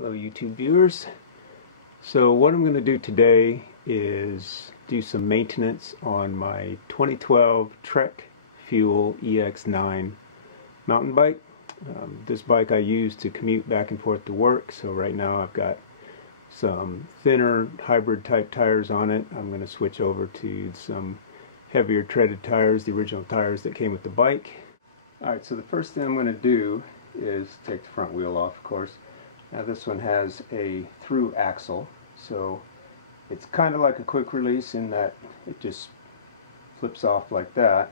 Hello YouTube viewers. So what I'm going to do today is do some maintenance on my 2012 Trek Fuel EX9 mountain bike. This bike I use to commute back and forth to work, so right now I've got some thinner hybrid type tires on it. I'm going to switch over to some heavier treaded tires, the original tires that came with the bike. Alright, so the first thing I'm going to do is take the front wheel off, of course. Now this one has a through axle, so it's kind of like a quick release in that it just flips off like that.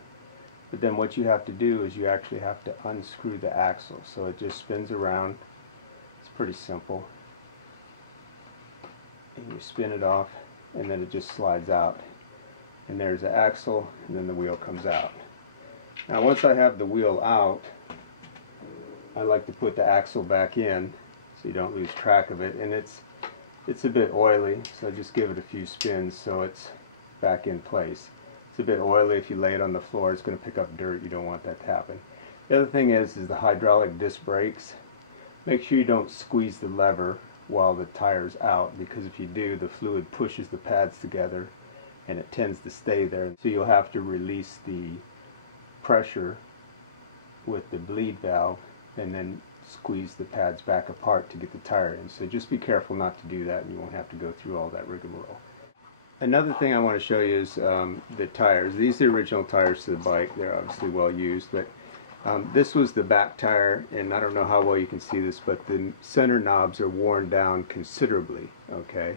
But then what you have to do is you actually have to unscrew the axle, so it just spins around. It's pretty simple. And you spin it off and then it just slides out. And there's the axle and then the wheel comes out. Now once I have the wheel out, I like to put the axle back in so you don't lose track of it, and it's a bit oily, so just give it a few spins so it's back in place. It's a bit oily. If you lay it on the floor, it's going to pick up dirt. You don't want that to happen. The other thing is the hydraulic disc brakes. Make sure you don't squeeze the lever while the tire's out, because if you do, the fluid pushes the pads together and it tends to stay there. So you'll have to release the pressure with the bleed valve and then squeeze the pads back apart to get the tire in. So just be careful not to do that, and you won't have to go through all that rigmarole. Another thing I want to show you is the tires. These are the original tires to the bike. They're obviously well used, but this was the back tire, and I don't know how well you can see this, but the center knobs are worn down considerably. Okay,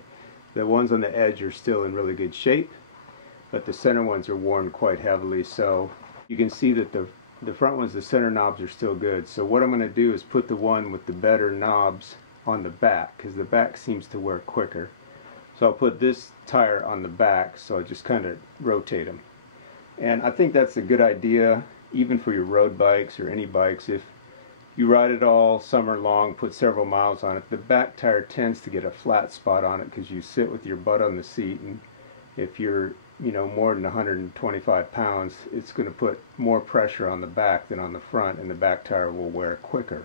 the ones on the edge are still in really good shape, but the center ones are worn quite heavily. So you can see that the front ones, the center knobs are still good. So what I'm going to do is put the one with the better knobs on the back, because the back seems to wear quicker. So I'll put this tire on the back, so I just kind of rotate them. And I think that's a good idea, even for your road bikes or any bikes. If you ride it all summer long, put several miles on it, the back tire tends to get a flat spot on it because you sit with your butt on the seat, and if you're more than 125 pounds, it's going to put more pressure on the back than on the front, and the back tire will wear quicker.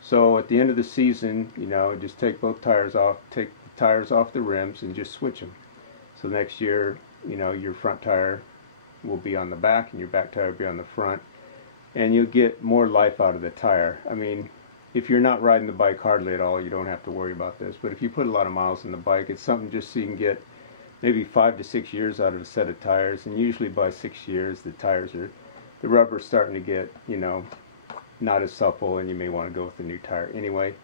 So at the end of the season, just take both tires off, take the tires off the rims and just switch them. So next year, your front tire will be on the back and your back tire will be on the front, and you'll get more life out of the tire. I mean, if you're not riding the bike hardly at all, you don't have to worry about this. But if you put a lot of miles in the bike, it's something just so you can get maybe 5 to 6 years out of a set of tires, and usually by 6 years the rubber's starting to get not as supple, and you may want to go with a new tire. Anyway,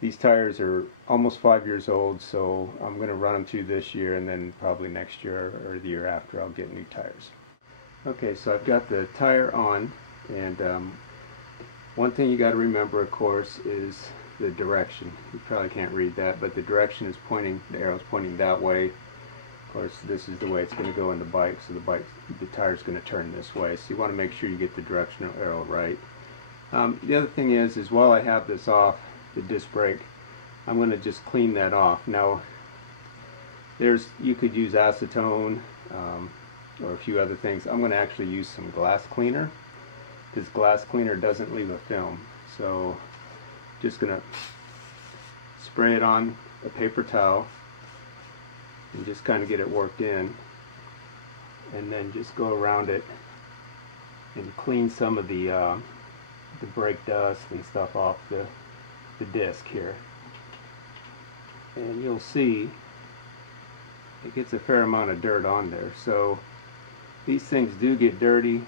these tires are almost 5 years old, so I'm going to run them through this year, and then probably next year or the year after I'll get new tires. Okay, so I've got the tire on, and one thing you got to remember, of course, is the direction. You probably can't read that, but the direction is pointing, the arrow's pointing that way. Of course, this is the way it's going to go in the bike, so the tire is going to turn this way. So you want to make sure you get the directional arrow right. The other thing is while I have this off, the disc brake, I'm going to just clean that off. Now, you could use acetone or a few other things. I'm going to actually use some glass cleaner, because glass cleaner doesn't leave a film. So just going to spray it on a paper towel and just kind of get it worked in, and then just go around it and clean some of the brake dust and stuff off the disc here. And you'll see it gets a fair amount of dirt on there, so these things do get dirty.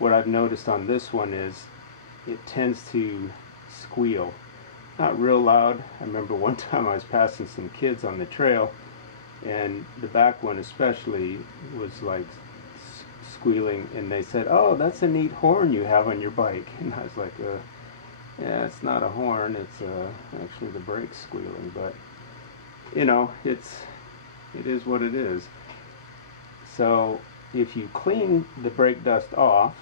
What I've noticed on this one is it tends to squeal. Not real loud. I remember one time I was passing some kids on the trail, and the back one especially was like squealing, and they said, "Oh, that's a neat horn you have on your bike." And I was like, yeah, it's not a horn, it's actually the brakes squealing, but it is what it is. So if you clean the brake dust off,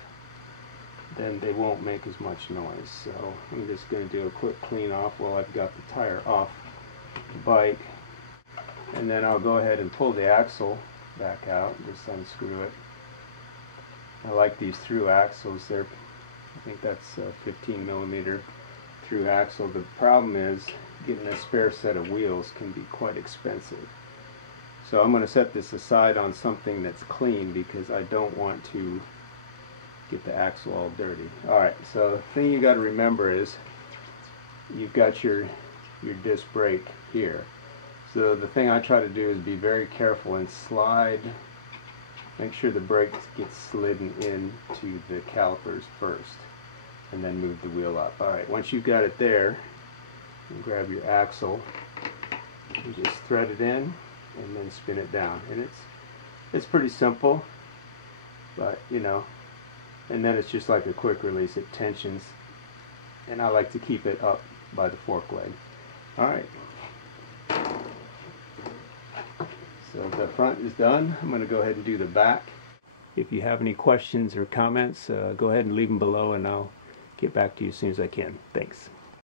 then they won't make as much noise. So I'm just going to do a quick clean off while I've got the tire off the bike, and then I'll go ahead and pull the axle back out, just unscrew it. I like these through axles. I think that's 15 millimeter through axle. The problem is getting a spare set of wheels can be quite expensive. So I'm going to set this aside on something that's clean because I don't want to get the axle all dirty. Alright, so the thing you got to remember is you've got your disc brake here. So the thing I try to do is be very careful and slide, make sure the brake gets slidden into the calipers first, and then move the wheel up. Alright, once you've got it there, you grab your axle, you just thread it in, and then spin it down. And it's pretty simple, but you know, and then it's just like a quick release. It tensions, and I like to keep it up by the fork leg. Alright. So the front is done. I'm going to go ahead and do the back. If you have any questions or comments, go ahead and leave them below and I'll get back to you as soon as I can. Thanks.